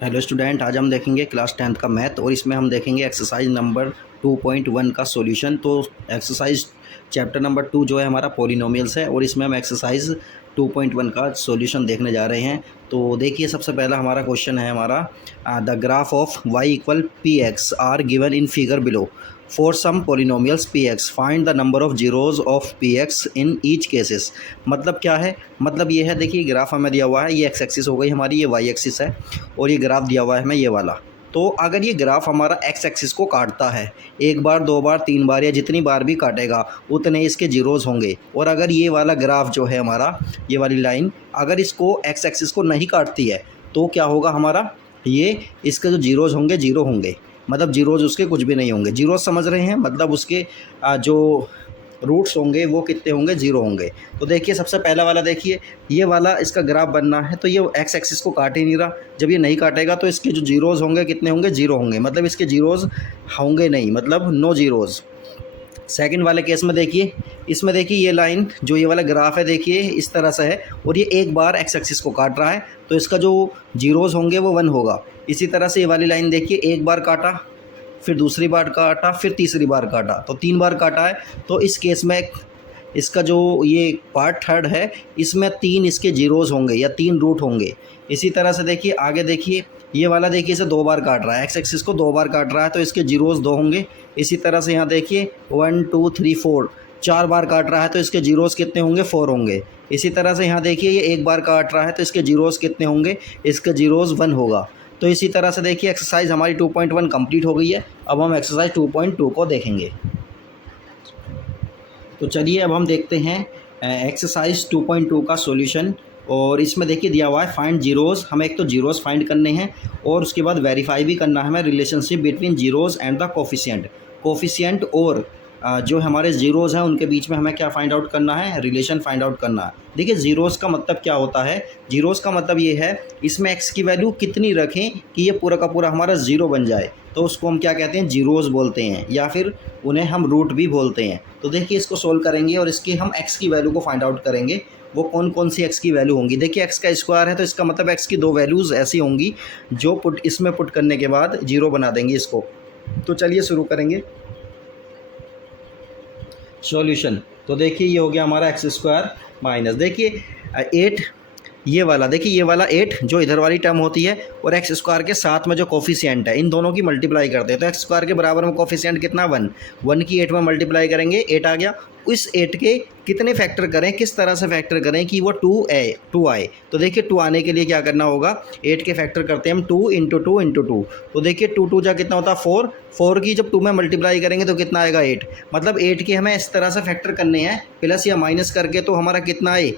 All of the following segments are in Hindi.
हेलो स्टूडेंट, आज हम देखेंगे क्लास 10th का मैथ और इसमें हम देखेंगे एक्सरसाइज नंबर 2.1 का सॉल्यूशन। तो एक्सरसाइज चैप्टर नंबर 2 जो है हमारा पॉलिनोमियल्स है और इसमें हम एक्सरसाइज 2.1 का सॉल्यूशन देखने जा रहे हैं। तो देखिए, सबसे पहला हमारा क्वेश्चन है हमारा the graph of y equal P X are given in figure below for some polynomials P X find the number of zeros of P X in each cases. मतलब क्या है, मतलब ये है, देखिए ग्राफ हमें दिया हुआ है, ये एक्स एक्सिस हो गई हमारी, ये वाई एक्सिस है और ये ग्राफ दिया हुआ है हमें ये वाला। तो अगर ये ग्राफ हमारा एक्स एक्सिस को काटता है, एक बार दो बार तीन बार या जितनी बार भी काटेगा उतने इसके जीरोज़ होंगे। और अगर ये वाला ग्राफ जो है हमारा, ये वाली लाइन अगर इसको एक्स एक्सिस को नहीं काटती है तो क्या होगा हमारा, ये इसके जो जीरोज़ होंगे जीरो होंगे, मतलब जीरोज़ उसके कुछ भी नहीं होंगे। जीरोज़ समझ रहे हैं, मतलब उसके जो रूट्स होंगे वो कितने होंगे, जीरो होंगे। तो देखिए सबसे पहला वाला, देखिए ये वाला इसका ग्राफ बनना है तो ये एक्स एक्सिस को काट ही नहीं रहा। जब ये नहीं काटेगा तो इसके जो जीरोज़ होंगे कितने होंगे, जीरो होंगे, मतलब इसके जीरोज़ होंगे नहीं, मतलब नो जीरोज़। सेकंड वाले केस में देखिए, इसमें देखिए ये लाइन जो ये वाला ग्राफ है देखिए इस तरह से है और ये एक बार एक्स एक्सिस को काट रहा है तो इसका जो जीरोज़ होंगे वो 1 होगा। इसी तरह से ये वाली लाइन देखिए, एक बार काटा, फिर दूसरी बार काटा, फिर तीसरी बार काटा, तो 3 बार काटा है। तो इस केस में इसका जो ये पार्ट थर्ड है इसमें 3 इसके जीरोज़ होंगे या 3 रूट होंगे। इसी तरह से देखिए आगे, देखिए ये वाला देखिए इसे 2 बार काट रहा है, एक्स एक्सिस को 2 बार काट रहा है तो इसके जीरोज़ 2 होंगे। इसी तरह से यहाँ देखिए 1 2 3 4 4 बार काट रहा है तो इसके जीरोज़ कितने होंगे, 4 होंगे। इसी तरह से यहाँ देखिए ये एक बार काट रहा है तो इसके जीरोज़ कितने होंगे, इसके जीरोज़ 1 होगा। तो इसी तरह से देखिए एक्सरसाइज हमारी 2.1 कंप्लीट हो गई है। अब हम एक्सरसाइज 2.2 को देखेंगे। तो चलिए अब हम देखते हैं एक्सरसाइज 2.2 का सॉल्यूशन। और इसमें देखिए दिया हुआ है फाइंड जीरोज़, हमें एक तो जीरोज़ फाइंड करने हैं और उसके बाद वेरीफाई भी करना है हमें relationship between zeros and the coefficient और जो हमारे जीरोज़ हैं उनके बीच में हमें क्या फाइंड आउट करना है, रिलेशन फाइंड आउट करना है। देखिए जीरोज़ का मतलब क्या होता है, जीरोज़ का मतलब ये है इसमें एक्स की वैल्यू कितनी रखें कि ये पूरा का पूरा हमारा ज़ीरो बन जाए, तो उसको हम क्या कहते हैं, जीरोज़ बोलते हैं, या फिर उन्हें हम रूट भी बोलते हैं। तो देखिए इसको सोल्व करेंगे और इसकी हम एक्स की वैल्यू को फाइंड आउट करेंगे, वो कौन कौन सी एक्स की वैल्यू होंगी। देखिए एक्स का स्क्वायर है तो इसका मतलब एक्स की 2 वैल्यूज़ ऐसी होंगी जो इसमें पुट करने के बाद जीरो बना देंगे इसको। तो चलिए शुरू करेंगे सॉल्यूशन। तो देखिए ये हो गया हमारा एक्स स्क्वायर माइनस, देखिए 8, ये वाला देखिए, ये वाला 8 जो इधर वाली टर्म होती है और एक्स स्क्वायर के साथ में जो कोफिशिएंट है इन दोनों की मल्टीप्लाई करते हैं तो एक्स स्क्वायर के बराबर में कोफिशिएंट कितना, 1। 1 की 8 में मल्टीप्लाई करेंगे, 8 आ गया। इस 8 के कितने फैक्टर करें, किस तरह से फैक्टर करें कि वो 2 आए। तो देखिए 2 आने के लिए क्या करना होगा, 8 के फैक्टर करते हैं हम 2 इंटू 2 इंटू 2। तो देखिए 2 2 जा कितना होता है, 4। 4 की जब 2 में मल्टीप्लाई करेंगे तो कितना आएगा, 8। मतलब 8 के हमें इस तरह से फैक्टर करने हैं प्लस या माइनस करके, तो हमारा कितना आए,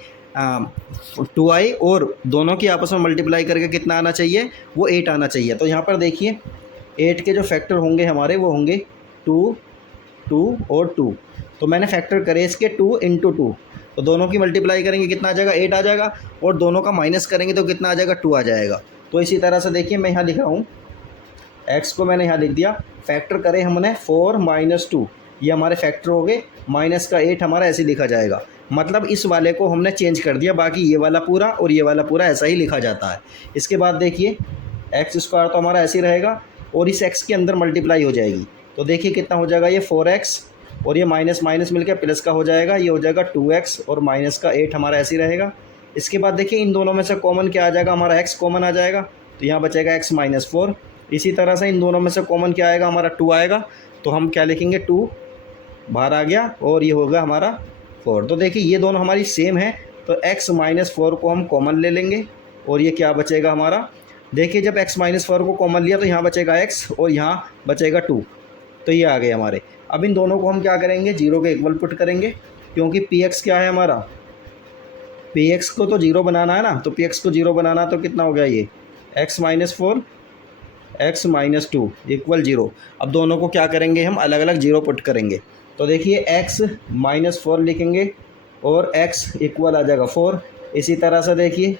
2 आई, और दोनों की आपस में मल्टीप्लाई करके कितना आना चाहिए, वो 8 आना चाहिए। तो यहाँ पर देखिए 8 के जो फैक्टर होंगे हमारे वो होंगे 2 2 और 2। तो मैंने फैक्टर करे इसके 2 इंटू 2, तो दोनों की मल्टीप्लाई करेंगे कितना आ जाएगा, 8 आ जाएगा, और दोनों का माइनस करेंगे तो कितना आ जाएगा, 2 आ जाएगा। तो इसी तरह से देखिए मैं यहाँ लिख रहा हूँ, एक्स को मैंने यहाँ लिख दिया, फैक्टर करें हमने 4 माइनस 2, ये हमारे फैक्टर हो गए, माइनस का 8 हमारा ऐसे लिखा जाएगा। मतलब इस वाले को हमने चेंज कर दिया, बाकी ये वाला पूरा और ये वाला पूरा ऐसा ही लिखा जाता है। इसके बाद देखिए एक्स स्क्वायर तो हमारा ऐसे ही रहेगा और इस एक्स के अंदर मल्टीप्लाई हो जाएगी। तो देखिए कितना हो जाएगा, ये 4x और ये माइनस माइनस मिलकर प्लस का हो जाएगा, ये हो जाएगा 2x और माइनस का 8 हमारा ऐसे ही रहेगा। इसके बाद देखिए इन दोनों में से कॉमन क्या आ जाएगा, हमारा x कॉमन आ जाएगा, तो यहाँ बचेगा x माइनस 4। इसी तरह से इन दोनों में से कॉमन क्या आएगा, हमारा 2 आएगा, तो हम क्या लिखेंगे, 2 बाहर आ गया और ये होगा हमारा 4। तो देखिए ये दोनों हमारी सेम है तो x माइनस 4 को हम कॉमन ले लेंगे और ये क्या बचेगा हमारा, देखिए जब x माइनस 4 को कॉमन लिया तो यहाँ बचेगा x और यहाँ बचेगा 2, तो ये आ गए हमारे। अब इन दोनों को हम क्या करेंगे, जीरो के इक्वल पुट करेंगे, क्योंकि px क्या है हमारा, px को तो जीरो बनाना है ना, तो px को जीरो बनाना तो कितना हो गया, ये x minus 4 x minus 2 equal 0। अब दोनों को क्या करेंगे, हम अलग अलग जीरो पुट करेंगे। तो देखिए x माइनस 4 लिखेंगे और x इक्वल आ जाएगा 4। इसी तरह से देखिए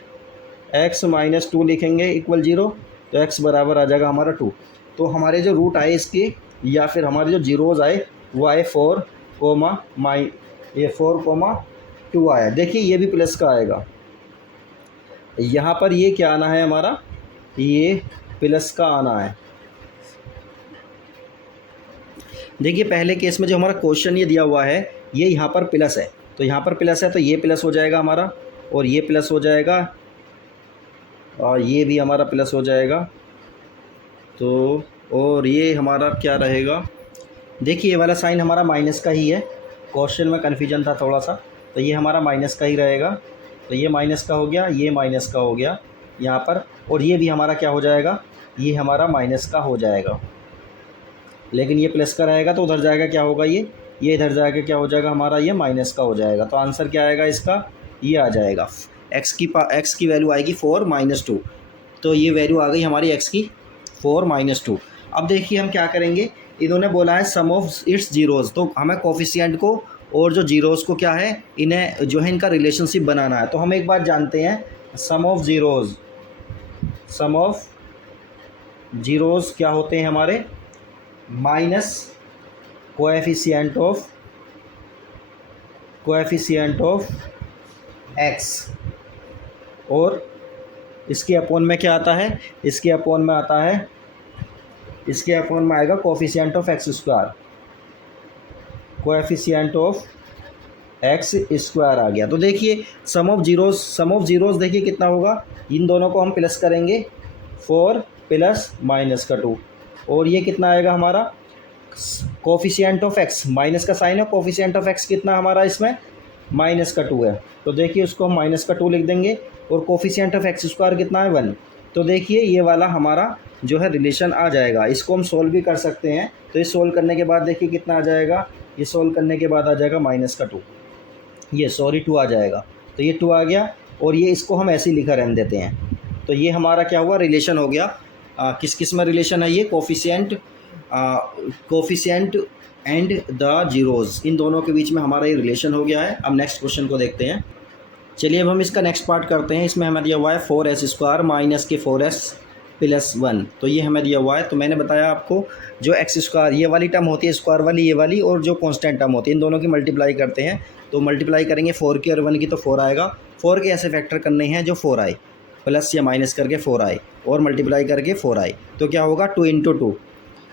x माइनस 2 लिखेंगे इक्वल 0, तो x बराबर आ जाएगा हमारा 2। तो हमारे जो रूट आए इसके या फिर हमारे जो जीरोज़ आए वो आए 4 कोमा ये 4 कोमा 2 आया। देखिए ये भी प्लस का आएगा, यहाँ पर ये क्या आना है हमारा, ये प्लस का आना है। देखिए पहले केस में जो हमारा क्वेश्चन ये दिया हुआ है ये यहाँ पर प्लस है, तो यहाँ पर प्लस है तो ये प्लस हो जाएगा हमारा, और ये प्लस हो जाएगा, और ये भी हमारा प्लस हो जाएगा। तो और ये हमारा क्या रहेगा, देखिए ये वाला साइन हमारा माइनस का ही है, क्वेश्चन में कन्फ्यूजन था थोड़ा सा, तो ये हमारा माइनस का ही रहेगा। तो ये माइनस का हो गया, ये माइनस का हो गया यहाँ पर, और ये भी हमारा क्या हो जाएगा, ये हमारा माइनस का हो जाएगा। लेकिन ये प्लस का रहेगा तो उधर जाएगा क्या होगा, ये इधर जाएगा क्या हो जाएगा हमारा, ये माइनस का हो जाएगा। तो आंसर क्या आएगा इसका, ये आ जाएगा। एक्स की वैल्यू आएगी 4 - 2, तो ये वैल्यू आ गई हमारी एक्स की 4 - 2। अब देखिए हम क्या करेंगे, इन्होंने बोला है सम ऑफ इट्स जीरोज़, तो हमें कोफिशिएंट को और जो जीरोज़ को क्या है, इन्हें जो है इनका रिलेशनशिप बनाना है। तो हम एक बात जानते हैं, सम ऑफ जीरोज़ क्या होते हैं हमारे, माइनस कोएफिशिएंट ऑफ एक्स, और इसके अपोन में क्या आता है, इसके अपोन में आएगा coefficient of x square, coefficient of x square आ गया। तो देखिए सम ऑफ जीरोज़ देखिए कितना होगा, इन दोनों को हम प्लस करेंगे, 4 प्लस माइनस का 2, और ये कितना आएगा हमारा, कोफिशिएंट ऑफ एक्स, माइनस का साइन है, कोफिशिएंट ऑफ एक्स कितना हमारा इसमें माइनस का 2 है, तो देखिए उसको हम माइनस का 2 लिख देंगे, और कोफिशिएंट ऑफ एक्स स्क्वायर कितना है 1। तो देखिए ये वाला हमारा जो है रिलेशन आ जाएगा, इसको हम सोल्व भी कर सकते हैं। तो ये सोल्व करने के बाद देखिए कितना आ जाएगा, ये सोल्व करने के बाद आ जाएगा माइनस का 2, ये 2 आ जाएगा, तो ये 2 आ गया, और ये इसको हम ऐसे ही लिखा रहने देते हैं। तो ये हमारा क्या हुआ, रिलेशन हो गया। किस किस में रिलेशन है ये, कोफिशिएंट एंड द जीरोज़, इन दोनों के बीच में हमारा ये रिलेशन हो गया है। अब नेक्स्ट क्वेश्चन को देखते हैं। चलिए अब हम इसका नेक्स्ट पार्ट करते हैं। इसमें हमें दिया हुआ है 4s² माइनस के 4s प्लस 1, तो ये हमें दिया हुआ है। तो मैंने बताया आपको जो x² ये वाली टर्म होती है, स्क्वायर वाली ये वाली, और जो कांस्टेंट टर्म होती है, इन दोनों की मल्टीप्लाई करते हैं। तो मल्टीप्लाई करेंगे 4 की और 1 की, तो 4 आएगा। 4 के ऐसे फैक्टर करने हैं जो 4 आए, प्लस या माइनस करके 4 आए, और मल्टीप्लाई करके 4 आए, तो क्या होगा 2 × 2,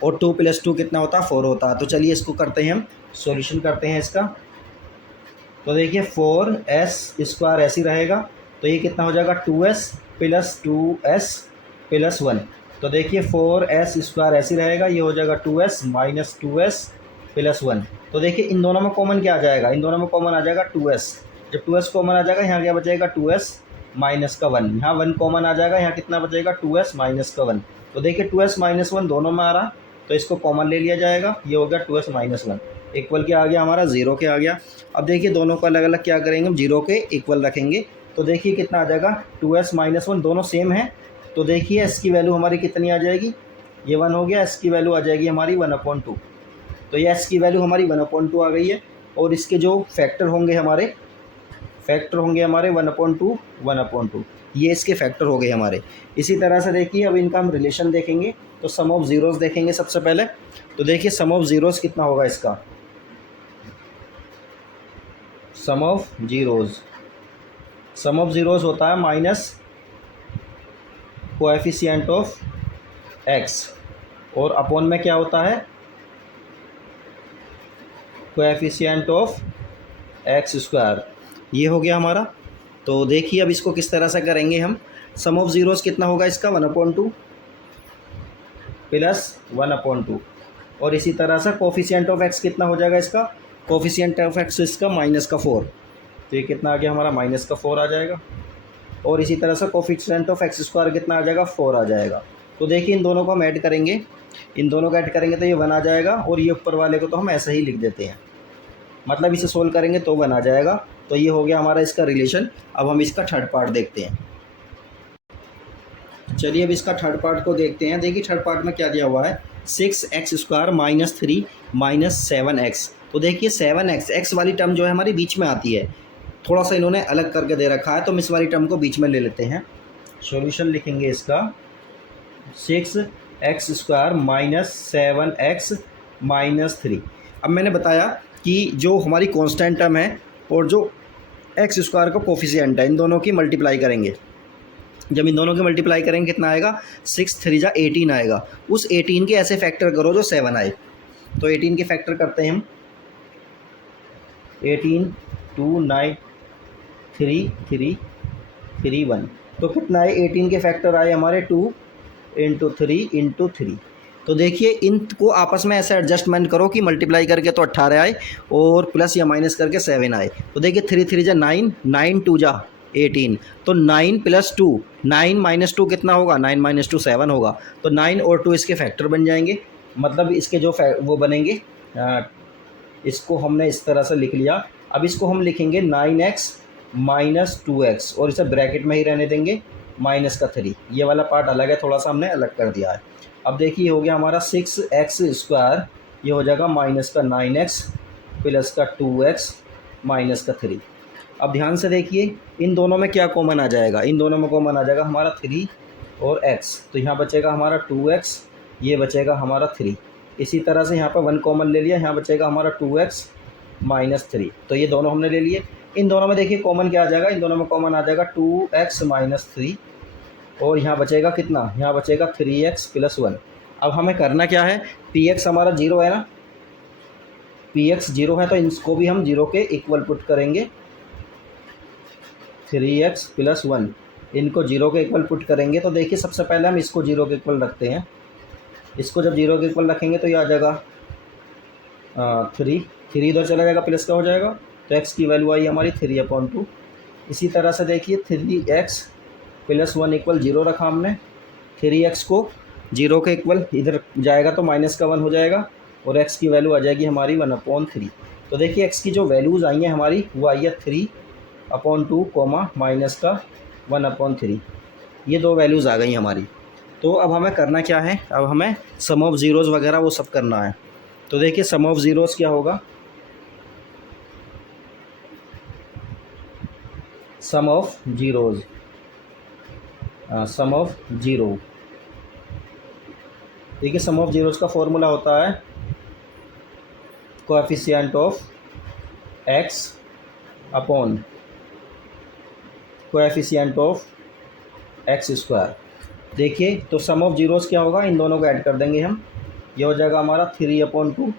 और 2 + 2 कितना होता है, 4 होता है। तो चलिए इसको करते हैं, हम सॉल्यूशन करते हैं इसका। तो देखिए 4s² ऐसे ही रहेगा, तो ये कितना हो जाएगा 2s + 2s + 1। तो देखिए 4s² ऐसे ही रहेगा, ये हो जाएगा 2s - 2s + 1। तो देखिए इन दोनों में कॉमन क्या आ जाएगा, इन दोनों में कॉमन आ जाएगा 2s। जब 2s कॉमन आ जाएगा, यहाँ क्या बचेगा 2s - 1, यहाँ 1 कॉमन आ जाएगा, यहाँ कितना बचेगा 2s - 1। तो देखिए 2s - 1 दोनों में आ रहा, तो इसको कॉमन ले लिया जाएगा, ये हो गया 2s - 1 इक्वल क्या आ गया हमारा 0 के आ गया। अब देखिए दोनों को अलग अलग क्या करेंगे, हम 0 के इक्वल रखेंगे। तो देखिए कितना आ जाएगा 2s - 1, दोनों सेम है। तो देखिए s की वैल्यू हमारी कितनी आ जाएगी, ये 1 हो गया, s की वैल्यू आ जाएगी हमारी 1/2। तो ये s की वैल्यू हमारी 1/2 आ गई है, और इसके जो फैक्टर होंगे हमारे 1/2 1/2, ये इसके फैक्टर हो गए हमारे। इसी तरह से देखिए अब इनका हम रिलेशन देखेंगे। तो सम ऑफ ज़ीरोज़ देखेंगे सबसे पहले। तो देखिए सम ऑफ ज़ीरोज़ कितना होगा इसका, सम ऑफ ज़ीरोज़ होता है माइनस कोएफिशिएंट ऑफ एक्स, और अपॉन में क्या होता है, कोएफिशिएंट ऑफ x²। ये हो गया हमारा। तो देखिए अब इसको किस तरह से करेंगे हम। सम ऑफ ज़ीरोज़ कितना होगा इसका 1/2 + 1/2, और इसी तरह से कोफिशिएंट ऑफ x कितना हो जाएगा इसका, कोफिशिएंट ऑफ x इसका -4, तो ये कितना आ गया हमारा -4 आ जाएगा। और इसी तरह से कोफिशिएंट ऑफ x² कितना आ जाएगा 4 आ जाएगा। तो देखिए इन दोनों को हम ऐड करेंगे, इन दोनों को ऐड करेंगे तो ये 1 आ जाएगा, और ये ऊपर वाले को तो हम ऐसे ही लिख देते हैं, मतलब इसे सोल्व करेंगे तो 1 आ जाएगा। तो ये हो गया हमारा इसका रिलेशन। अब हम इसका थर्ड पार्ट देखते हैं। चलिए अब इसका थर्ड पार्ट को देखते हैं। देखिए थर्ड पार्ट में क्या दिया हुआ है, 6x² - 3 - 7x। तो देखिए 7x, x वाली टर्म जो है हमारी बीच में आती है, थोड़ा सा इन्होंने अलग करके दे रखा है, तो हम इस वाली टर्म को बीच में ले लेते हैं। सॉल्यूशन लिखेंगे इसका 6x² - 7x - 3। अब मैंने बताया कि जो हमारी कांस्टेंट टर्म है और जो x² का कोफिशिएंट है, इन दोनों की मल्टीप्लाई करेंगे। जब इन दोनों के मल्टीप्लाई करेंगे कितना आएगा, 6 3 जा 18 आएगा। उस 18 के ऐसे फैक्टर करो जो 7 आए। तो 18 के फैक्टर करते हैं हम, 18 2 9 3 3 3 1। तो कितना है, 18 के फैक्टर आए हमारे 2 इंटू 3 इंटू 3। तो देखिए इनको आपस में ऐसे एडजस्टमेंट करो कि मल्टीप्लाई करके तो 18 आए और प्लस या माइनस करके 7 आए। तो देखिए 3 3 जा 9, 9 2 जा 18। तो 9 प्लस 2, 9 माइनस 2 कितना होगा, 9 माइनस 2 7 होगा। तो 9 और 2 इसके फैक्टर बन जाएंगे, मतलब इसके जो वो बनेंगे, इसको हमने इस तरह से लिख लिया। अब इसको हम लिखेंगे 9x माइनस 2x और इसे ब्रैकेट में ही रहने देंगे माइनस का 3। ये वाला पार्ट अलग है, थोड़ा सा हमने अलग कर दिया है। अब देखिए हो गया हमारा 6x², ये हो जाएगा माइनस का 9x प्लस का 2x माइनस का 3। अब ध्यान से देखिए इन दोनों में क्या कॉमन आ जाएगा, इन दोनों में कॉमन आ जाएगा हमारा 3 और x। तो यहाँ बचेगा हमारा 2x, ये बचेगा हमारा 3। इसी तरह से यहाँ पर 1 कॉमन ले लिया, यहाँ बचेगा हमारा 2x माइनस 3। तो ये दोनों हमने ले लिए। इन दोनों में देखिए कॉमन क्या आ जाएगा, इन दोनों में कॉमन आ जाएगा 2x माइनस 3 और यहाँ बचेगा कितना, यहाँ बचेगा 3x प्लस 1। अब हमें करना क्या है, px हमारा 0 है ना, px 0 है तो इसको भी हम 0 के इक्वल पुट करेंगे। 3x प्लस 1 इनको 0 के इक्वल पुट करेंगे। तो देखिए सबसे पहले हम इसको 0 के इक्वल रखते हैं। इसको जब 0 के इक्वल रखेंगे तो ये आ जाएगा 3 इधर चला जाएगा, प्लस का हो जाएगा। तो x की वैल्यू आई हमारी 3/2। इसी तरह से देखिए 3x प्लस 1 इक्वल 0 रखा हमने। 3x को 0 के इक्वल इधर जाएगा तो माइनस का 1 हो जाएगा और x की वैल्यू आ जाएगी हमारी 1/3। तो देखिए x की जो वैल्यूज़ आई हैं हमारी वो आई है 3/2 कॉमा माइनस का 1/3। ये दो वैल्यूज़ आ गई हमारी। तो अब हमें करना क्या है, अब हमें सम ऑफ ज़ीरोज़ वगैरह वो सब करना है। तो देखिए सम ऑफ ज़ीरोज़ क्या होगा, sum of zeros, sum of zero. देखिए सम ऑफ ज़ीरोज़ का फॉर्मूला होता है coefficient of x upon coefficient of x²। देखिए तो सम ऑफ ज़ीरोज़ क्या होगा, इन दोनों को ऐड कर देंगे हम। ये हो जाएगा हमारा 3/2,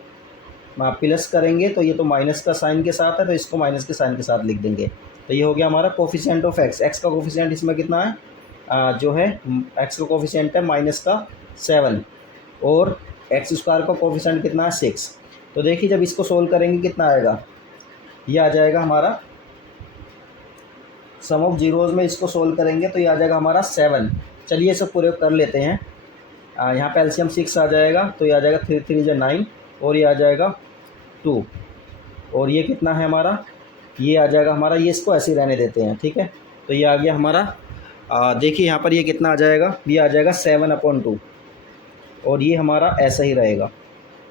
प्लस करेंगे तो ये तो माइनस का साइन के साथ है तो इसको माइनस के साइन के साथ लिख देंगे। तो ये हो गया हमारा कोफिशिएंट ऑफ x। x का कोफिशिएंट इसमें कितना है, जो है x का कोफिशिएंट है माइनस का 7 और x² का कोफिशिएंट कितना है 6। तो देखिए जब इसको सोल्व करेंगे कितना आएगा, ये आ जाएगा हमारा सम ऑफ ज़ीरोज़ में इसको सोल्व करेंगे तो ये आ जाएगा हमारा 7। चलिए सब प्रयोग कर लेते हैं। यहाँ पे एलसीएम 6 आ जाएगा तो ये आ जाएगा 3 3 जा 9 और ये आ जाएगा 2 और ये कितना है हमारा, ये आ जाएगा हमारा, ये इसको ऐसे ही रहने देते हैं, ठीक है। तो ये आ गया हमारा, देखिए यहाँ पर ये कितना आ जाएगा, ये आ जाएगा 7/2 और ये हमारा ऐसा ही रहेगा,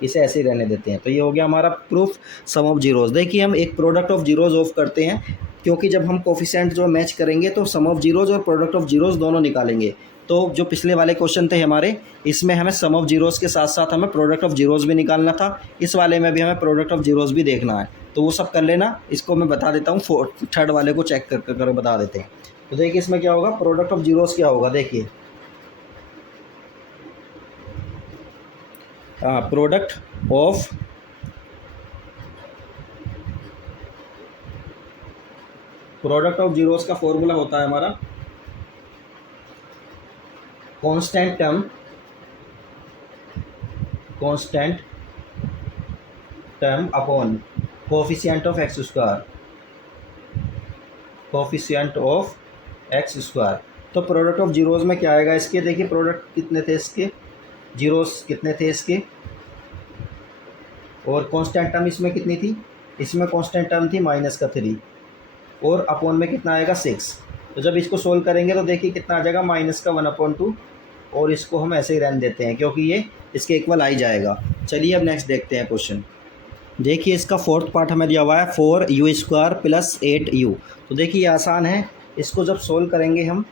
इसे ऐसे ही रहने देते हैं। तो ये हो गया हमारा प्रूफ सम ऑफ ज़ीरोज़। देखिए हम एक प्रोडक्ट ऑफ ज़ीरोज़ ऑफ करते हैं क्योंकि जब हम कोफिशिएंट जो मैच करेंगे तो सम ऑफ ज़ीरोज़ और प्रोडक्ट ऑफ ज़ीरोज़ दोनों निकालेंगे। तो जो पिछले वाले क्वेश्चन थे हमारे, इसमें हमें सम ऑफ ज़ीरोज़ के साथ साथ हमें प्रोडक्ट ऑफ ज़ीरोज़ भी निकालना था। इस वाले में भी हमें प्रोडक्ट ऑफ ज़ीरोज़ भी देखना है, तो वो सब कर लेना। इसको मैं बता देता हूँ, थर्ड वाले को चेक कर बता देते हैं। तो देखिए इसमें क्या होगा, प्रोडक्ट ऑफ ज़ीरोज़ क्या होगा, देखिए प्रोडक्ट ऑफ ज़ीरोज़ का फॉर्मूला होता है हमारा constant term upon coefficient of x²। तो प्रोडक्ट ऑफ ज़ीरोज़ में क्या आएगा इसके, देखिए प्रोडक्ट कितने थे इसके, ज़ीरोज़ कितने थे इसके और कांस्टेंट टर्म इसमें कितनी थी, इसमें कांस्टेंट टर्म थी माइनस का 3 और अपॉन में कितना आएगा 6। तो जब इसको सोल्व करेंगे तो देखिए कितना आ जाएगा, माइनस का 1/2 और इसको हम ऐसे ही रहने देते हैं क्योंकि ये इसके इक्वल आ ही जाएगा। चलिए अब नेक्स्ट देखते हैं क्वेश्चन। देखिए इसका फोर्थ पार्ट हमें दिया हुआ है 4u² प्लस 8u। तो देखिए ये आसान है, इसको जब सोल्व करेंगे हम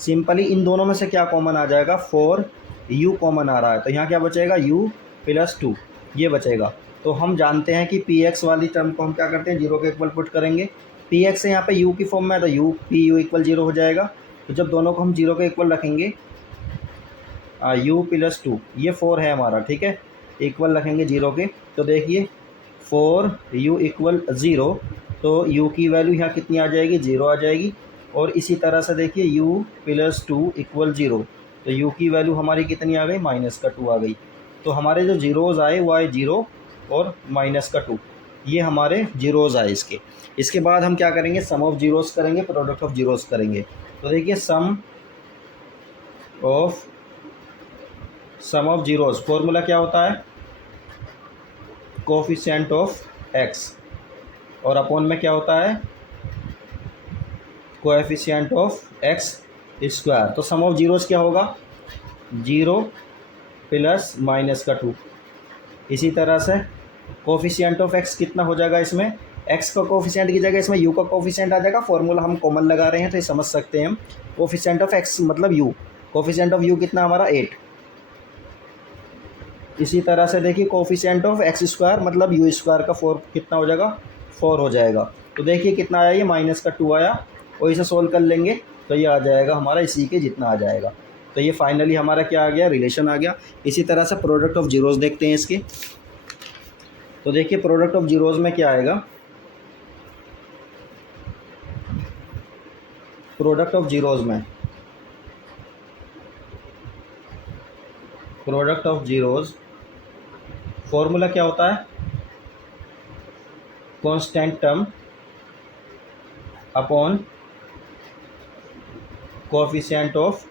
सिंपली इन दोनों में से क्या कॉमन आ जाएगा, 4u कॉमन आ रहा है तो यहाँ क्या बचेगा, u प्लस 2 ये बचेगा। तो हम जानते हैं कि px वाली टर्म को हम क्या करते हैं, 0 के इक्वल पुट करेंगे। px से यहाँ पे u की फॉर्म में है तो u p u इक्वल 0 हो जाएगा तो जब दोनों को हम 0 के इक्वल रखेंगे, u प्लस 2 ये 4 है हमारा, ठीक है, इक्वल रखेंगे 0 के, तो देखिए 4u इक्वल 0, तो u की वैल्यू यहाँ कितनी आ जाएगी, 0 आ जाएगी। और इसी तरह से देखिए u प्लस 2 इक्वल 0, तो u की वैल्यू हमारी कितनी आ गई, -2 आ गई। तो हमारे जो जीरोज़ आए वो आए 0 और -2, ये हमारे जीरोज़ आए इसके। इसके बाद हम क्या करेंगे, सम ऑफ जीरोज़ करेंगे, प्रोडक्ट ऑफ जीरोज़ करेंगे। तो देखिए सम ऑफ जीरोज़ फॉर्मूला क्या होता है, कोफिशिएंट ऑफ x, और अपॉन में क्या होता है, कोएफिशिएंट ऑफ x स्क्वायर। तो सम ऑफ जीरोज़ क्या होगा, 0 प्लस -2। इसी तरह से कोफिशिएंट ऑफ x कितना हो जाएगा, इसमें x का कोफिशिएंट की जगह इसमें u का कोफिशिएंट आ जाएगा। फॉर्मूला हम कॉमन लगा रहे हैं तो ये समझ सकते हैं हम। कोफिशिएंट ऑफ x मतलब u, कोफिशिएंट ऑफ u कितना हमारा 8। इसी तरह से देखिए कोफिशिएंट ऑफ x स्क्वायर मतलब u स्क्वायर का 4 कितना हो जाएगा, 4 हो जाएगा। तो देखिए कितना आया, ये -2 आया, और इसे सोल्व कर लेंगे तो ये आ जाएगा हमारा इसी के जितना आ जाएगा। तो ये फाइनली हमारा क्या आ गया, रिलेशन आ गया। इसी तरह से प्रोडक्ट ऑफ जीरोज़ देखते हैं इसके। तो देखिए प्रोडक्ट ऑफ जीरोज़ में क्या आएगा, प्रोडक्ट ऑफ जीरोज़ में, प्रोडक्ट ऑफ जीरोज़ फॉर्मूला क्या होता है, constant term upon coefficient of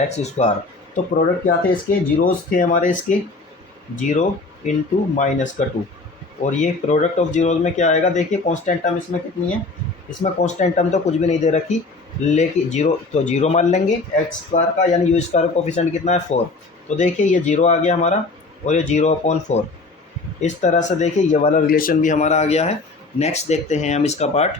x square. तो प्रोडक्ट क्या थे इसके, जीरोज़ थे हमारे इसके, 0 इंटू -2, और ये प्रोडक्ट ऑफ जीरोज़ में क्या आएगा, देखिए कांस्टेंट टर्म इसमें कितनी है, इसमें कांस्टेंट टर्म तो कुछ भी नहीं दे रखी, लेकिन 0 तो 0 मान लेंगे, x स्क्वायर का यानी u स्क्वायर का कोफिशिएंट कितना है 4। तो देखिए ये 0 आ गया हमारा, और ये 0/4। इस तरह से देखिए ये वाला रिलेशन भी हमारा आ गया है। नेक्स्ट देखते हैं हम इसका पार्ट।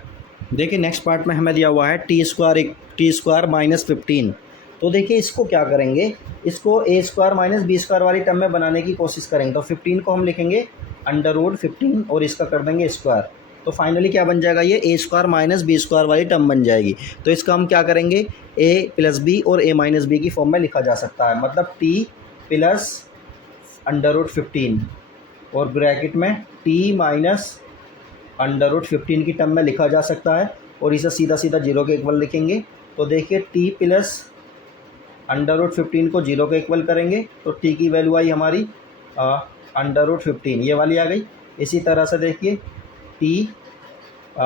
देखिए नेक्स्ट पार्ट में हमें दिया हुआ है टी स्क्वायर -15। तो देखिए इसको क्या करेंगे, इसको a square minus B square वाली टर्म में बनाने की कोशिश करेंगे। तो 15 को हम लिखेंगे √15 और इसका कर देंगे स्क्वायर। तो फाइनली क्या बन जाएगा, ये a square minus B square वाली टर्म बन जाएगी। तो इसका हम क्या करेंगे, a प्लस बी और a माइनस बी की फॉर्म में लिखा जा सकता है, मतलब t प्लस √15 और ब्रैकेट में t माइनस √15 की टर्म में लिखा जा सकता है, और इसे सीधा सीधा 0 के इक्वल लिखेंगे। तो देखिए t प्लस √15 को 0 के इक्वल करेंगे तो t की वैल्यू आई हमारी √15, ये वाली आ गई। इसी तरह से देखिए t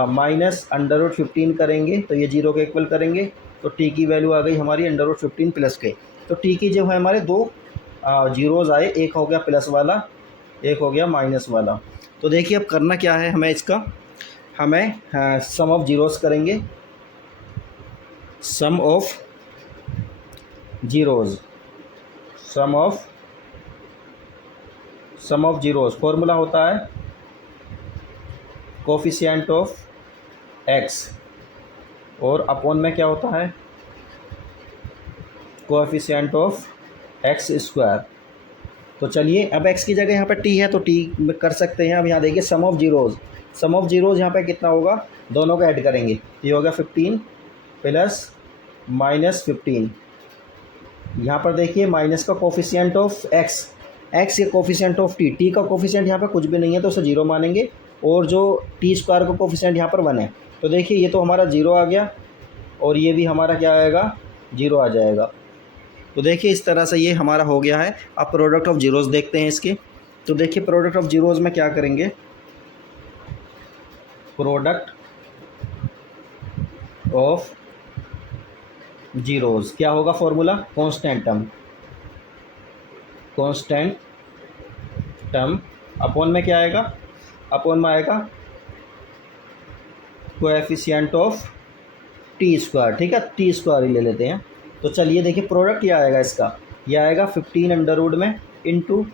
माइनस √15 करेंगे तो ये 0 के इक्वल करेंगे, तो t की वैल्यू आ गई हमारी √15 प्लस के। तो t की जो है हमारे दो जीरोज़ आए, एक हो गया प्लस वाला, एक हो गया माइनस वाला। तो देखिए अब करना क्या है हमें, इसका हमें सम ऑफ जीरोज़ करेंगे, sum of zeros, sum of zeros formula होता है कोफिशिएंट ऑफ x, और अपॉन में क्या होता है, कोएफिशिएंट ऑफ x स्क्वायर। तो चलिए अब x की जगह यहाँ पर t है तो t कर सकते हैं। अब यहाँ देखिए sum of zeros, sum of zeros यहाँ पे कितना होगा, दोनों को ऐड करेंगे, ये होगा 15 प्लस -15। यहाँ पर देखिए माइनस का कोफिशिएंट ऑफ x के कोफिशिएंट ऑफ t का कोफिशिएंट यहाँ पर कुछ भी नहीं है तो उसे 0 मानेंगे, और जो t स्क्वायर का कोफिशिएंट यहाँ पर 1 है। तो देखिए ये तो हमारा 0 आ गया, और ये भी हमारा क्या आएगा, 0 आ जाएगा। तो देखिए इस तरह से ये हमारा हो गया है। अब प्रोडक्ट ऑफ जीरोज़ देखते हैं इसके। तो देखिए प्रोडक्ट ऑफ जीरोज़ में क्या करेंगे, प्रोडक्ट ऑफ जीरोज़ क्या होगा फॉर्मूला, कांस्टेंट टर्म अपॉन में क्या आएगा, अपॉन में आएगा कोएफिशिएंट ऑफ टी स्क्वायर, ठीक है, टी स्क्वायर ही ले लेते हैं। तो चलिए देखिए प्रोडक्ट क्या आएगा इसका, यह आएगा 15 अंडर रूट में इंटू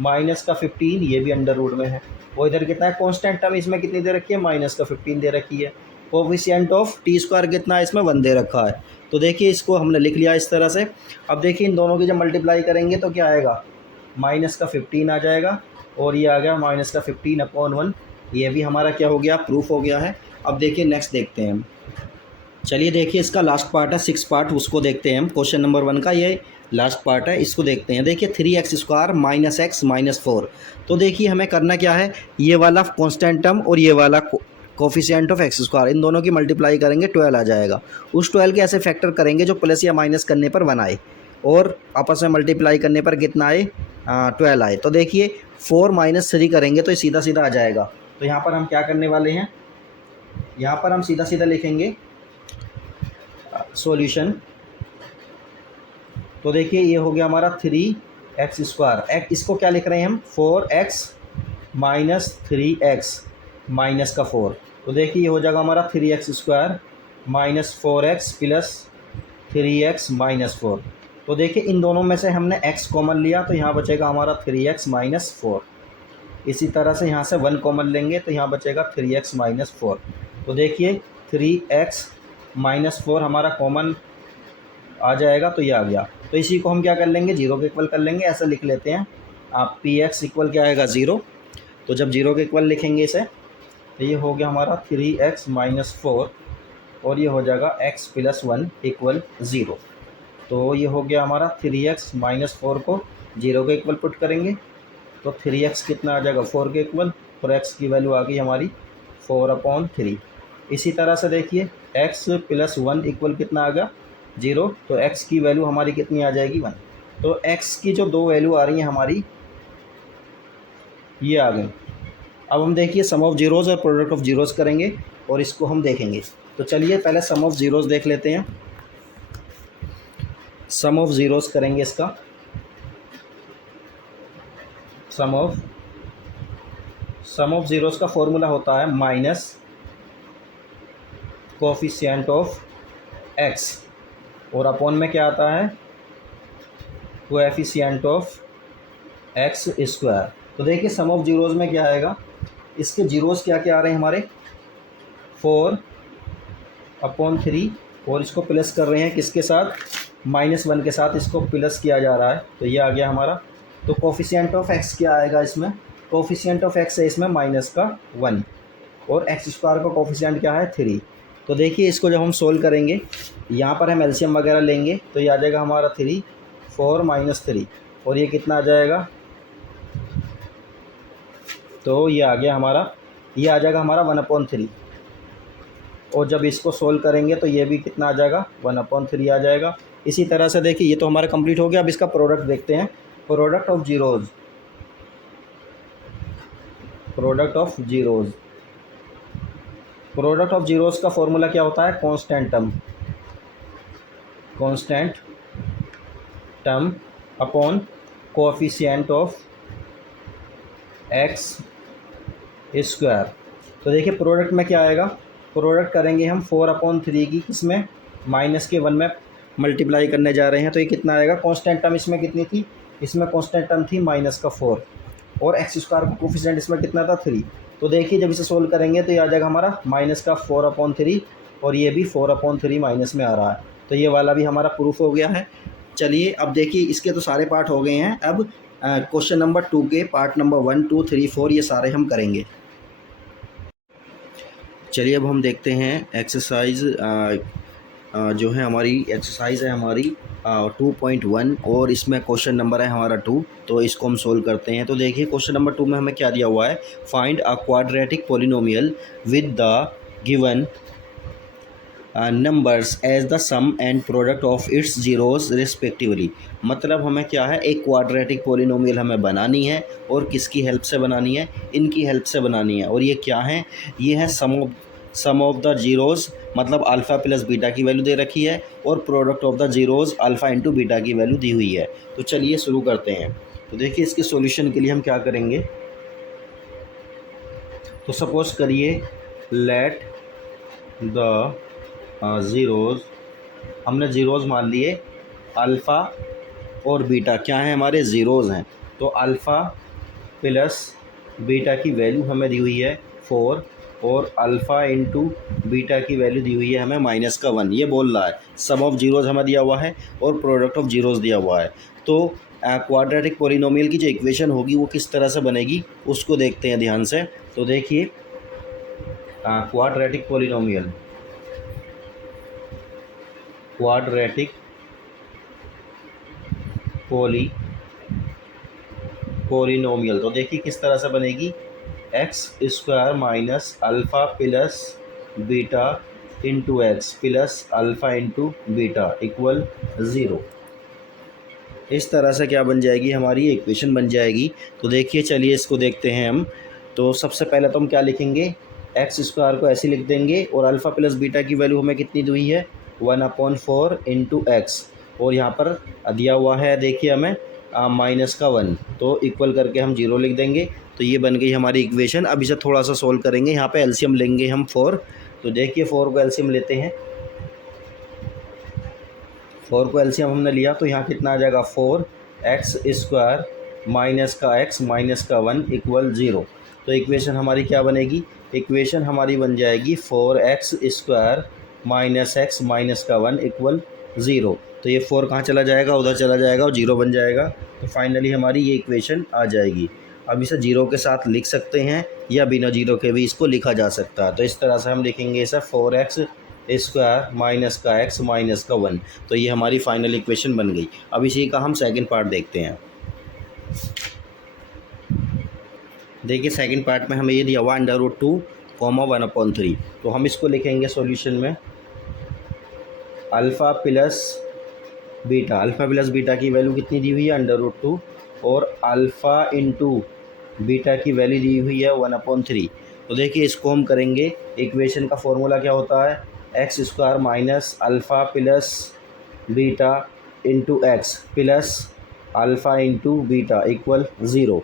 माइनस का 15, ये भी अंडर रूट में है, वो इधर कितना है कांस्टेंट टर्म, इसमें कितनी दे रखी है, माइनस का 15 दे रखी है। कोफिशिएंट ऑफ टी स्क्वायर कितना है, इसमें 1 दे रखा है। तो देखिए इसको हमने लिख लिया इस तरह से। अब देखिए इन दोनों की जब मल्टीप्लाई करेंगे तो क्या आएगा, माइनस का 15 आ जाएगा, और ये आ गया माइनस का 15/1, ये भी हमारा क्या हो गया, प्रूफ हो गया है। अब देखिए नेक्स्ट देखते हैं हम। चलिए देखिए इसका लास्ट पार्ट है 6 पार्ट, उसको देखते हैं हम। क्वेश्चन नंबर 1 का ये लास्ट पार्ट है, इसको देखते हैं। देखिए 3x² माइनस एक्स माइनस 4। तो देखिए हमें करना क्या है, ये वाला कॉन्स्टेंट टर्म और ये वाला कोफिशिएंट ऑफ x², इन दोनों की मल्टीप्लाई करेंगे 12 आ जाएगा। उस 12 के ऐसे फैक्टर करेंगे जो प्लस या माइनस करने पर 1 आए, और आपस में मल्टीप्लाई करने पर कितना आए, 12 आए। तो देखिए 4 माइनस 3 करेंगे तो ये सीधा सीधा आ जाएगा। तो यहाँ पर हम क्या करने वाले हैं, यहाँ पर हम सीधा सीधा लिखेंगे सॉल्यूशन। तो देखिए ये हो गया हमारा 3x², इसको क्या लिख रहे हैं हम, 4x माइनस 3x माइनस का 4। तो देखिए ये हो जाएगा हमारा 3x² minus 4x plus 3x minus 4। तो देखिए इन दोनों में से हमने x कॉमन लिया तो यहाँ बचेगा हमारा 3x माइनस 4। इसी तरह से यहाँ से 1 कॉमन लेंगे तो यहाँ बचेगा 3x माइनस 4। तो देखिए 3x माइनस 4 हमारा कॉमन आ जाएगा, तो ये आ गया। तो इसी को हम क्या कर लेंगे, 0 के इक्वल कर लेंगे, ऐसा लिख लेते हैं। आप px इक्वल क्या आएगा, 0। तो जब 0 के इक्वल लिखेंगे इसे, तो ये हो गया हमारा 3x माइनस 4, और ये हो जाएगा x प्लस 1 इक्वल 0। तो ये हो गया हमारा 3x माइनस 4 को 0 के इक्वल पुट करेंगे तो 3x कितना आ जाएगा, 4 के इक्वल, और x की वैल्यू आ गई हमारी 4/3। इसी तरह से देखिए x प्लस 1 इक्वल कितना आ गया, 0। तो x की वैल्यू हमारी कितनी आ जाएगी, 1। तो x की जो दो वैल्यू आ रही हैं हमारी, ये आ गई। अब हम देखिए सम ऑफ जीरोज़ और प्रोडक्ट ऑफ जीरोज़ करेंगे और इसको हम देखेंगे। तो चलिए पहले सम ऑफ जीरोज़ देख लेते हैं। सम ऑफ ज़ीरोज़ करेंगे इसका, सम ऑफ ज़ीरोज़ का फॉर्मूला होता है माइनस कोफिशिएंट ऑफ x, और अपॉन में क्या आता है, कोएफिशिएंट ऑफ x²। तो देखिए सम ऑफ जीरोज़ में क्या आएगा, इसके जीरोज़ क्या क्या आ रहे हैं हमारे, 4/3, और इसको प्लस कर रहे हैं किसके साथ, -1 के साथ इसको प्लस किया जा रहा है। तो ये आ गया हमारा। तो कोफिशिएंट ऑफ x क्या आएगा इसमें, कोफिशिएंट ऑफ x है इसमें -1, और x² का कोफिशिएंट क्या है, 3। तो देखिए इसको जब हम सोल्व करेंगे, यहाँ पर हम एलसीएम वगैरह लेंगे तो ये आ जाएगा हमारा 3, 4 - 3, और ये कितना आ जाएगा, तो ये आ गया हमारा, ये आ जाएगा हमारा 1/3। और जब इसको सोल्व करेंगे तो ये भी कितना आ जाएगा, 1/3 आ जाएगा। इसी तरह से देखिए ये तो हमारा कंप्लीट हो गया। अब इसका प्रोडक्ट देखते हैं, product of zeros, product of zeros. Product of zeros का फॉर्मूला क्या होता है, constant term upon coefficient of x²। तो देखिए प्रोडक्ट में क्या आएगा, प्रोडक्ट करेंगे हम 4/3 की, किसमें, माइनस के 1 में मल्टीप्लाई करने जा रहे हैं। तो ये कितना आएगा, कांस्टेंट टर्म इसमें कितनी थी, इसमें कांस्टेंट टर्म थी -4, और x² का कोफिशिएंट इसमें कितना था, 3। तो देखिए जब इसे सोल्व करेंगे तो ये आ जाएगा हमारा -4/3, और ये भी 4/3 माइनस में आ रहा है। तो ये वाला भी हमारा प्रूफ हो गया है। चलिए अब देखिए इसके तो सारे पार्ट हो गए हैं। अब क्वेश्चन नंबर 2 के पार्ट नंबर 1, 2, 3, 4 ये सारे हम करेंगे। चलिए अब हम देखते हैं एक्सरसाइज, जो है हमारी एक्सरसाइज है हमारी 2.1, और इसमें क्वेश्चन नंबर है हमारा 2। तो इसको हम सोल्व करते हैं। तो देखिए क्वेश्चन नंबर 2 में हमें क्या दिया हुआ है, find a quadratic polynomial with the given numbers as the sum and product of its zeros respectively. मतलब हमें क्या है, एक क्वाड्रेटिक पोलिनोमियल हमें बनानी है, और किसकी हेल्प से बनानी है, इनकी हेल्प से बनानी है। और ये क्या है, ये है सम ऑफ द जीरोज़, मतलब अल्फ़ा प्लस बीटा की वैल्यू दे रखी है, और product of the zeros alpha into beta की वैल्यू दी हुई है। तो चलिए शुरू करते हैं। तो देखिए इसके सॉल्यूशन के लिए हम क्या करेंगे, तो सपोज़ करिए लेट द ज़ीरोज़, हमने ज़ीरोज़ मान लिए, अल्फ़ा और बीटा क्या है, हमारे ज़ीरोज़ हैं। तो अल्फ़ा प्लस बीटा की वैल्यू हमें दी हुई है 4, और अल्फ़ा इंटू बीटा की वैल्यू दी हुई है हमें -1। ये बोल रहा है सम ऑफ जीरोज़ हमें दिया हुआ है और प्रोडक्ट ऑफ जीरोज़ दिया हुआ है। तो क्वाड्रेटिक पोलिनोमियल की जो इक्वेशन होगी वो किस तरह से बनेगी, उसको देखते हैं ध्यान से। तो देखिए क्वाड्रेटिक पोलिनोमियल, क्वाड्रेटिक पोलिनोमियल। तो देखिए किस तरह से बनेगी, x square minus alpha plus beta into x plus alpha into beta equal zero. इस तरह से क्या बन जाएगी, हमारी इक्वेशन बन जाएगी। तो देखिए चलिए इसको देखते हैं हम। तो सबसे पहले तो हम क्या लिखेंगे, एक्स स्क्वायर को ऐसे लिख देंगे और अल्फ़ा प्लस बीटा की वैल्यू हमें कितनी दी हुई है 1/4 इंटू एक्स, और यहाँ पर दिया हुआ है देखिए हमें -1, तो इक्वल करके हम 0 लिख देंगे। तो ये बन गई हमारी इक्वेशन। अब इसे थोड़ा सा सोल्व करेंगे, यहाँ पे एलसीएम लेंगे हम 4। तो देखिए 4 को एलसीएम लेते हैं, 4 को एलसीएम हमने लिया तो यहाँ कितना आ जाएगा 4x स्क्वायर माइनस का x माइनस का 1 इक्वल 0। तो इक्वेशन हमारी क्या बनेगी, इक्वेशन हमारी बन जाएगी 4x square minus x minus का 1 इक्वल 0। तो ये 4 कहाँ चला जाएगा, उधर चला जाएगा और 0 बन जाएगा। तो फाइनली हमारी ये इक्वेशन आ जाएगी। अब इसे 0 के साथ लिख सकते हैं या बिना 0 के भी इसको लिखा जा सकता है। तो इस तरह से हम लिखेंगे इसे 4x स्क्वायर माइनस का x माइनस का 1। तो ये हमारी फाइनल इक्वेशन बन गई। अब इसी का हम सेकंड पार्ट देखते हैं। देखिए सेकंड पार्ट में हमें ये दिया हुआ √2, 1/3। तो हम इसको लिखेंगे सॉल्यूशन में अल्फ़ा प्लस बीटा की वैल्यू कितनी दी हुई है √2, और अल्फ़ा इंटू बीटा की वैल्यू दी हुई है 1/3। तो देखिए इसको हम करेंगे, इक्वेशन का फॉर्मूला क्या होता है, x square minus alpha plus beta into x plus alpha into beta equal 0।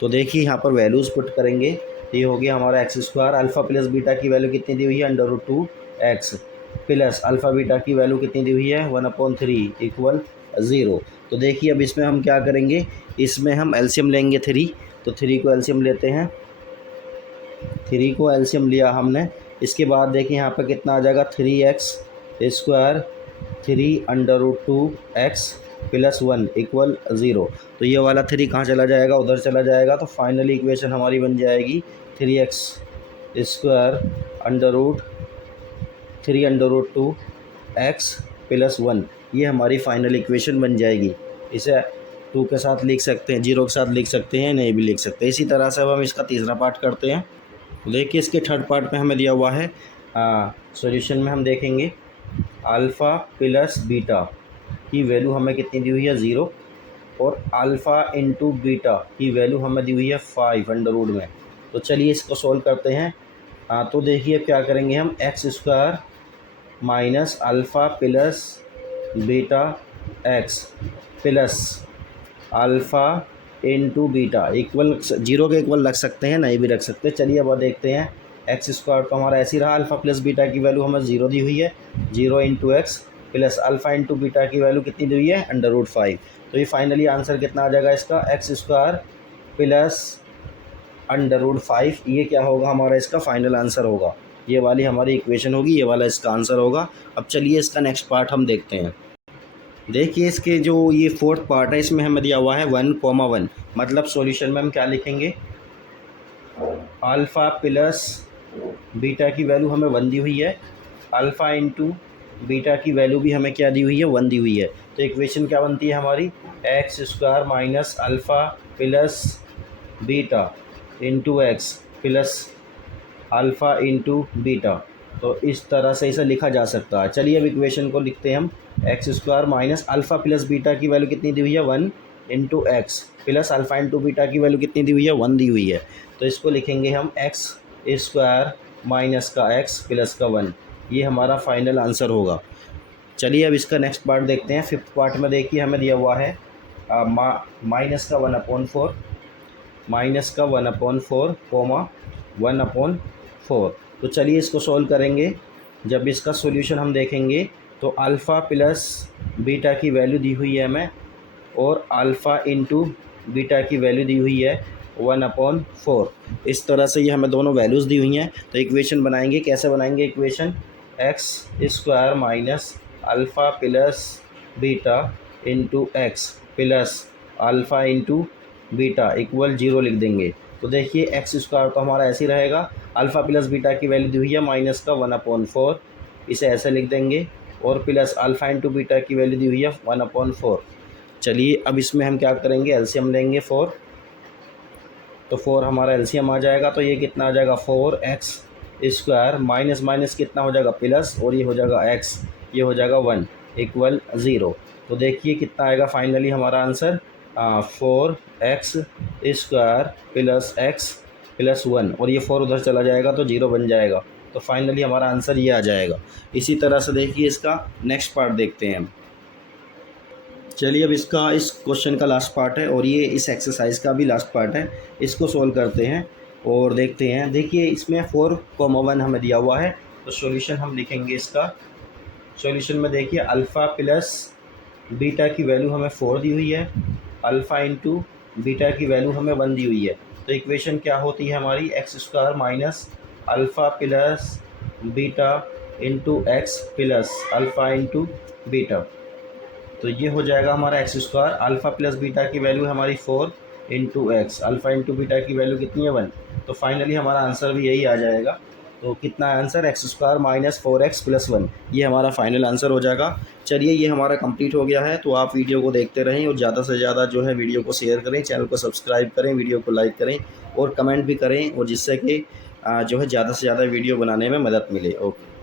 तो देखिए यहाँ पर वैल्यूज़ पुट करेंगे, ये हो गया हमारा x square, alpha plus beta की वैल्यू कितनी दी हुई है √2x प्लस अल्फ़ा बीटा की वैल्यू कितनी दी हुई है 1/3 इक्वल 0। तो देखिए अब इसमें हम क्या करेंगे, इसमें हम एलसीएम लेंगे 3। तो 3 को एलसीएम लेते हैं, 3 को एलसीएम लिया हमने। इसके बाद देखिए यहाँ पर कितना आ जाएगा 3x square 3√2x plus 1 equal 0। तो ये वाला 3 कहाँ चला जाएगा, उधर चला जाएगा। तो फाइनली इक्वेशन हमारी बन जाएगी 3x स्क्वायर √3√2x प्लस 1। ये हमारी फाइनल इक्वेशन बन जाएगी। इसे 2 के साथ लिख सकते हैं, 0 के साथ लिख सकते हैं, नहीं भी लिख सकते हैं। इसी तरह से अब हम इसका तीसरा पार्ट करते हैं। देखिए इसके थर्ड पार्ट में हमें दिया हुआ है, सॉल्यूशन में हम देखेंगे अल्फ़ा प्लस बीटा की वैल्यू हमें कितनी दी हुई है 0, और अल्फ़ा इंटू बीटा की वैल्यू हमें दी हुई है 5 में। तो चलिए इसको सोल्व करते हैं। तो देखिए क्या करेंगे हम, x square minus alpha plus beta x plus alpha into beta equal 0 के इक्वल रख सकते हैं, नहीं भी रख सकते। चलिए अब देखते हैं, एक्स स्क्वायर तो हमारा ऐसे ही रहा, अल्फ़ा प्लस बीटा की वैल्यू हमें 0 दी हुई है, 0 into x plus alpha into beta की वैल्यू कितनी दी हुई है √5। तो ये फाइनली आंसर कितना आ जाएगा इसका, एक्स स्क्वायर प्लस √5। ये क्या होगा हमारा, इसका फाइनल आंसर होगा। ये वाली हमारी इक्वेशन होगी, ये वाला इसका आंसर होगा। अब चलिए इसका नेक्स्ट पार्ट हम देखते हैं। देखिए इसके जो ये फोर्थ पार्ट है, इसमें हमें दिया हुआ है 1,1। मतलब सॉल्यूशन में हम क्या लिखेंगे, अल्फ़ा प्लस बीटा की वैल्यू हमें 1 दी हुई है, अल्फ़ा इंटू बीटा की वैल्यू भी हमें क्या दी हुई है 1 दी हुई है। तो इक्वेशन क्या बनती है हमारी, x square minus alpha plus beta into x plus alpha into beta. तो इस तरह से इसे लिखा जा सकता है। चलिए अब इक्वेशन को लिखते हैं हम, x square minus alpha plus beta की वैल्यू कितनी दी हुई है 1 into x plus alpha into beta की वैल्यू कितनी दी हुई है 1 दी हुई है। तो इसको लिखेंगे हम एक्स स्क्वायर माइनस का एक्स प्लस का 1। ये हमारा फाइनल आंसर होगा। चलिए अब इसका नेक्स्ट पार्ट देखते हैं। फिफ्थ पार्ट में देखिए हमें दिया हुआ है माइनस का 1/4, माइनस का 1/4 कोमा 1/4। तो चलिए इसको सॉल्व करेंगे। जब इसका सॉल्यूशन हम देखेंगे तो अल्फ़ा प्लस बीटा की वैल्यू दी हुई है हमें, और अल्फ़ा इंटू बीटा की वैल्यू दी हुई है 1/4। इस तरह से ये हमें दोनों वैल्यूज़ दी हुई हैं। तो इक्वेशन बनाएंगे, कैसे बनाएंगे equation, x square minus alpha plus beta into x plus alpha into beta equal 0 लिख देंगे। तो देखिए एक्स स्क्वायर तो हमारा ऐसे ही रहेगा, अल्फ़ा प्लस बीटा की वैल्यू दी हुई है -1/4, इसे ऐसे लिख देंगे, और प्लस अल्फ़ा इंटू बीटा की वैल्यू दी हुई है 1/4। चलिए अब इसमें हम क्या करेंगे, एलसीएम लेंगे 4, तो 4 हमारा एलसीएम आ जाएगा, तो ये कितना आ जाएगा 4x² माइनस माइनस कितना हो जाएगा प्लस, और ये हो जाएगा x, ये हो जाएगा 1 इक्वल 0। तो देखिए कितना आएगा फाइनली हमारा answer 4x² plus x plus 1, और ये 4 उधर चला जाएगा तो 0 बन जाएगा। तो फाइनली हमारा आंसर ये आ जाएगा। इसी तरह से देखिए इसका नेक्स्ट पार्ट देखते हैं हम। चलिए अब इसका इस क्वेश्चन का लास्ट पार्ट है और ये इस एक्सरसाइज का भी लास्ट पार्ट है। इसको सोल्व करते हैं और देखते हैं। देखिए इसमें 4,1 हमें दिया हुआ है, तो सॉल्यूशन हम लिखेंगे इसका। सॉल्यूशन में देखिए अल्फ़ा प्लस बीटा की वैल्यू हमें 4 दी हुई है, अल्फ़ा इंटू बीटा की वैल्यू हमें 1 दी हुई है। तो इक्वेशन क्या होती है हमारी, x² minus alpha plus beta into x plus alpha into beta. तो ये हो जाएगा हमारा x²। अल्फ़ा प्लस बीटा की वैल्यू हमारी 4 into x, alpha into beta की वैल्यू कितनी है 1। तो फाइनली हमारा आंसर भी यही आ जाएगा। तो कितना answer, x² minus 4x plus 1, ये हमारा फाइनल आंसर हो जाएगा। चलिए ये हमारा कंप्लीट हो गया है। तो आप वीडियो को देखते रहें और ज़्यादा से ज़्यादा जो है वीडियो को शेयर करें, चैनल को सब्सक्राइब करें, वीडियो को लाइक करें और कमेंट भी करें, और जिससे कि जो है ज़्यादा से ज़्यादा वीडियो बनाने में मदद मिले। ओके।